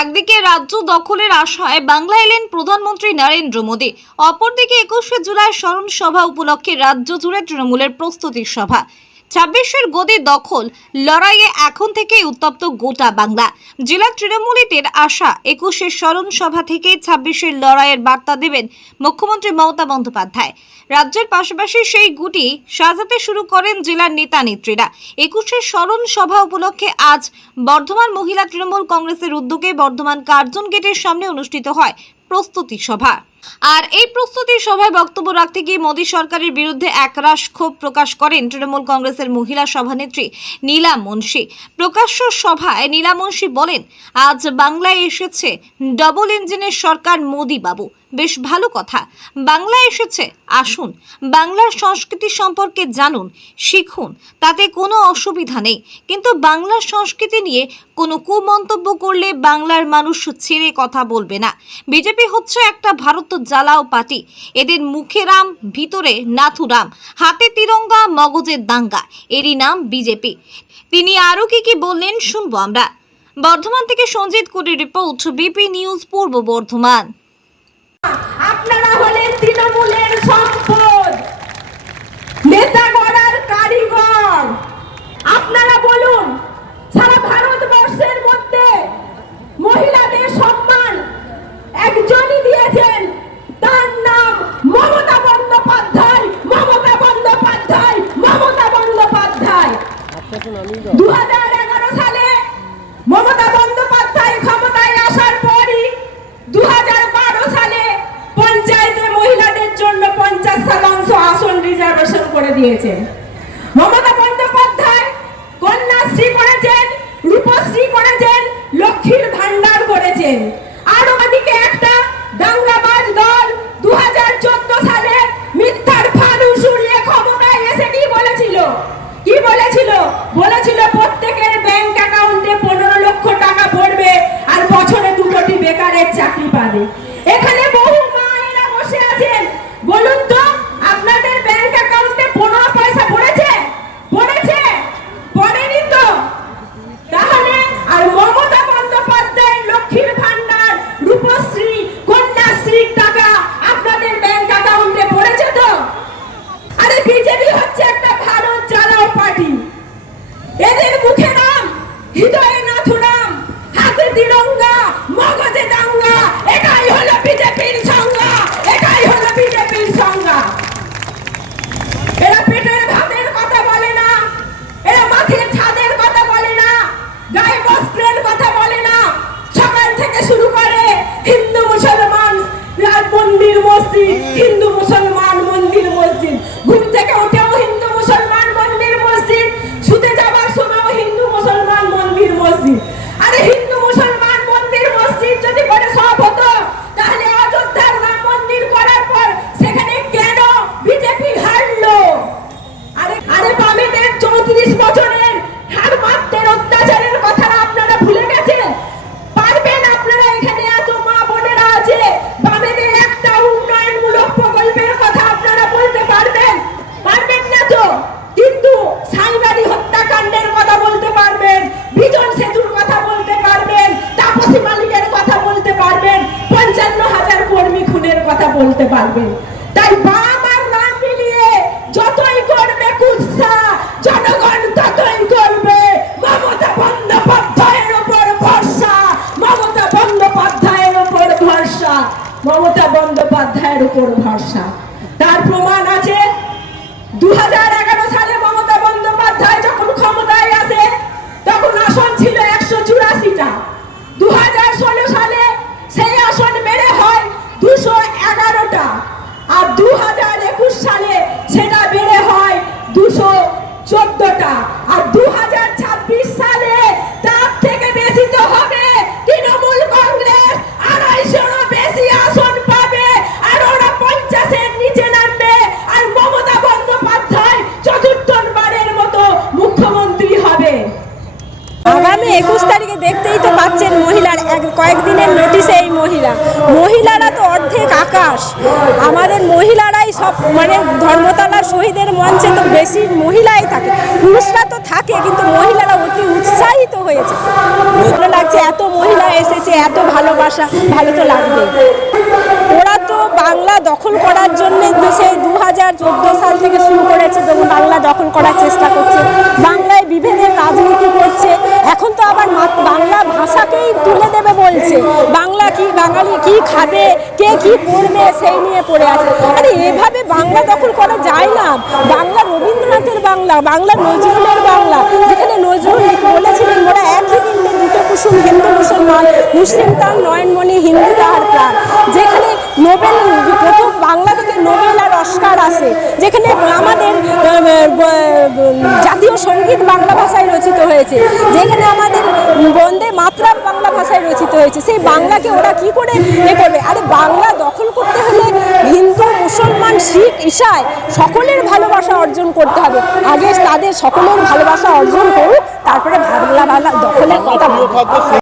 একদিকে রাজ্য দখলের আশায় বাংলা এলেন প্রধানমন্ত্রী নরেন্দ্র মোদী, অপরদিকে 21শে জুলাই স্মরণ সভা উপলক্ষে রাজ্য জুড়ে তৃণমূলের প্রস্তুতি সভা। 26-এর গদি দখল লড়াইয়ে এখন থেকেই উত্তপ্ত গোটা বাংলা। জেলা তৃণমূলীদের আশা 21-এর স্মরণ সভা থেকে 26-এর লড়াইয়ের বার্তা দেবেন মুখ্যমন্ত্রী মমতা বন্দ্যোপাধ্যায়। রাজ্যের পাশাপাশি সেই গুটি সাজাতে শুরু করেন জেলার নেতা নেত্রীরা। 21-এর স্মরণ সভা উপলক্ষে আজ বর্ধমান মহিলা তৃণমূল কংগ্রেসের উদ্যোগে বর্ধমান কার্জন গেটের সামনে অনুষ্ঠিত হয় প্রস্তুতি সভা। আর এই প্রস্তুতি সভায় বক্তব্য রাখতে গিয়ে মোদী সরকারের বিরুদ্ধে একরাশ ক্ষোভ প্রকাশ করেন তৃণমূল কংগ্রেসের মহিলা সভানেত্রী নীলা মুন্সি। প্রকাশ্য সভায় নীলা মুন্সি বলেন, আজ বাংলায় এসেছে ডবল ইঞ্জিনের সরকার মোদী বাবু, বেশ ভালো কথা। বাংলায় এসেছে, আসুন বাংলার সংস্কৃতি সম্পর্কে জানুন, শিখুন, তাতে কোনো অসুবিধা নেই। কিন্তু বাংলার সংস্কৃতি নিয়ে কোনো কুমন্তব্য করলে বাংলার মানুষ ছেড়ে কথা বলবে না। বিজেপি হচ্ছে একটা ভারত জ্বালাও পার্টি। এদের মুখে রাম, ভিতরে নাথুরাম, হাতে তিরঙ্গা, মগজের দাঙ্গা, এরই নাম বিজেপি। তিনি আরও কি বললেন শুনবো আমরা। বর্ধমান থেকে সঞ্জিত কোটির রিপোর্ট, বিপি নিউজ পূর্ব বর্ধমান। আপনারা হলেন তৃণমূলের সম্পদ, নেতা গড়ার কারিগর। আপনারা বলুন, সারা ভারতবর্ষের মধ্যে মহিলাদের সম্মান একজনই দিয়েছেন, তার নাম মমতা বন্দ্যোপাধ্যায়। মমতা বন্দ্যোপাধ্যায়, মমতা বন্দ্যোপাধ্যায়। 2011 সালে মমতা বন্দ্যোপাধ্যায় ক্ষমতায় আসার পরই 2012 সালে পঞ্চায়েতে মহিলাদের জন্য 50% আসন রিজার্ভেশন করে দিয়েছেন। মমতা বন্দ্যোপাধ্যায় কন্যাশ্রী করেছেন, রূপশ্রী করেছেন, লক্ষ্মীর ভান্ডার করেছেন। আর ওদিকে একটা দাঙ্গাবাজ দল 2014 সালে মিথ্যার ফানুস উড়িয়ে ক্ষমতায় এসে কি বলেছিল? বলেছিল প্রত্যেকের ব্যাংক অ্যাকাউন্টে 15 লক্ষ টাকা পড়বে আর বছরে 2 কোটি বেকারের চাকরি পাবে। এখানে বহু মায়েরা বসে আছেন, বলুন তো আপনাদের ব্যাংক অ্যাকাউন্টে 15 পয়সা পড়েছে? পড়েনি তো। তাহলে আর মমতা বন্দ্যোপাধ্যায়ের লক্ষ্মীর ভান্ডার, রূপশ্রী, কন্যাশ্রীর টাকা আপনাদের ব্যাংক অ্যাকাউন্টে পড়েছে তো? আরে বিজেপি হচ্ছে একটা ভারত জ্বালাও পার্টি। এদের মুখে নাম, হৃদয়ে নাথুরাম, হাতে তিরঙ্গা, মগজে দাঙ্গা, এটাই হলো বিজেপির সংজ্ঞা, এটাই হলো বিজেপির সংজ্ঞা। এরা পেটের ভাতের কথা বলে না, এরা মাথার ছাদের কথা বলে না, গায়ে বস্ত্রের কথা বলে না। সকাল থেকে শুরু করে হিন্দু মুসলমান মন্দির মসজিদ, হিন্দু মুসলমান মন্দির মসজিদ, ঘুম থেকে উঠেও হিন্দু মুসলমান মন্দির মসজিদ, শুতে যাবার সময়ও হিন্দু মুসলমান মন্দির মসজিদ। আরে হিন্দু মুসলমান মন্দির মসজিদ যদি করে সব হতো, তাহলে অযোধ্যার রাম মন্দির করার পর সেখানে কেন বিজেপি হারলো? আরে বামেদের 34 বছরের হার মাত্রের অত্যাচারের কথা আপনারা ভুলে গেছেন? পারবেন আপনারা? এখানে এত মা বোনেরা আছে, বামেদের একটা উন্নয়নমূলক প্রকল্পের কথা আপনারা বলতে পারবেন না তো। কিন্তু সাইবারি হত্যাকাণ্ডের কথা বলতে পারবেন, বিজন সেতুর কথা বলতে পারবেন, তাপসী মালিকের কথা বলতে পারবেন, 55,000 কর্মী খুনের কথা বলতে পারবেন। তাই বাম আর রাম মিলিয়ে যতই করবে কুৎসা, জনগণ ততই করবে মমতা বন্দ্যোপাধ্যায়ের উপর ভরসা, মমতা বন্দ্যোপাধ্যায়ের উপর ভরসা, মমতা বন্দ্যোপাধ্যায়ের উপর ভরসা। তার প্রমাণ আছে 2011 সালে মমতা বন্দ্যোপাধ্যায় যখন ক্ষমতায় আসে তখন আসন ছিল 184টা। 2016 সালে সেই আসন বেড়ে হয় 211টা, আর 2021 সালে সেটা বেড়ে হয় 214টা, আর 2026 সালে তার থেকে বেশি তো হবে। তৃণমূল কংগ্রেস 250-এরও বেশি আসন পাবে, আর ওরা 50-এর নিচে নামবে, আর মমতা বন্দ্যোপাধ্যায় চতুর্থবারের মতো মুখ্যমন্ত্রী হবে। আগামী 21 তারিখে দেখতেই তো পাচ্ছেন মহিলার কয়েকদিনের নোটিশে এই মহিলারা তো অর্ধেক আকাশ। আমাদের মহিলারাই সব, মানে ধর্মতলার শহীদের মঞ্চে তো বেশি মহিলাই থাকে, পুরুষরা তো থাকে, কিন্তু মহিলারা অতি উৎসাহিত হয়েছে। ভালো লাগছে, এত মহিলা এসেছে, এত ভালোবাসা, ভালো তো লাগবে। ওরা তো বাংলা দখল করার জন্য সেই 2014 সাল থেকে শুরু করেছে, যেমন বাংলা দখল করার চেষ্টা করছে, বাংলায় বিভেদের রাজনীতি করছে। এখন তো আবার বাংলা ভাষাকেই তুলে দেবে বলছে, বাংলা কি, বাঙালি কি খাবে, কে কি পড়বে সেই নিয়ে পড়ে আছে। আরে এভাবে বাংলা দখল করা যায় না। বাংলা রবীন্দ্রনাথের বাংলা, বাংলা নজরুলের বাংলা, যেখানে নজরুল বলেছিলেন মোরা একই বৃন্তে দুটো কুসুম, হিন্দু মুসলমান, মুসলিম তার নয়নমণি, হিন্দু তাহার প্রাণ। যেখানে নোবেল, প্রথম বাংলা থেকে নোবেল আর অস্কার আসে, যেখানে আমাদের জাতীয় সঙ্গীত বাংলা ভাষায় রচিত হয়েছে, যেখানে আমাদের বন্দে মাতরম বাংলা ভাষায় রচিত হয়েছে, সেই বাংলাকে ওরা কি করে করবে? আরে বাংলা দখল করতে হলে হিন্দু, মুসলমান, শিখ, ঈসাই সকলের ভালোবাসা অর্জন করতে হবে। আগে তাদের সকলের ভালোবাসা অর্জন করুক, তারপরে বাংলা দখলের কথা বলবো।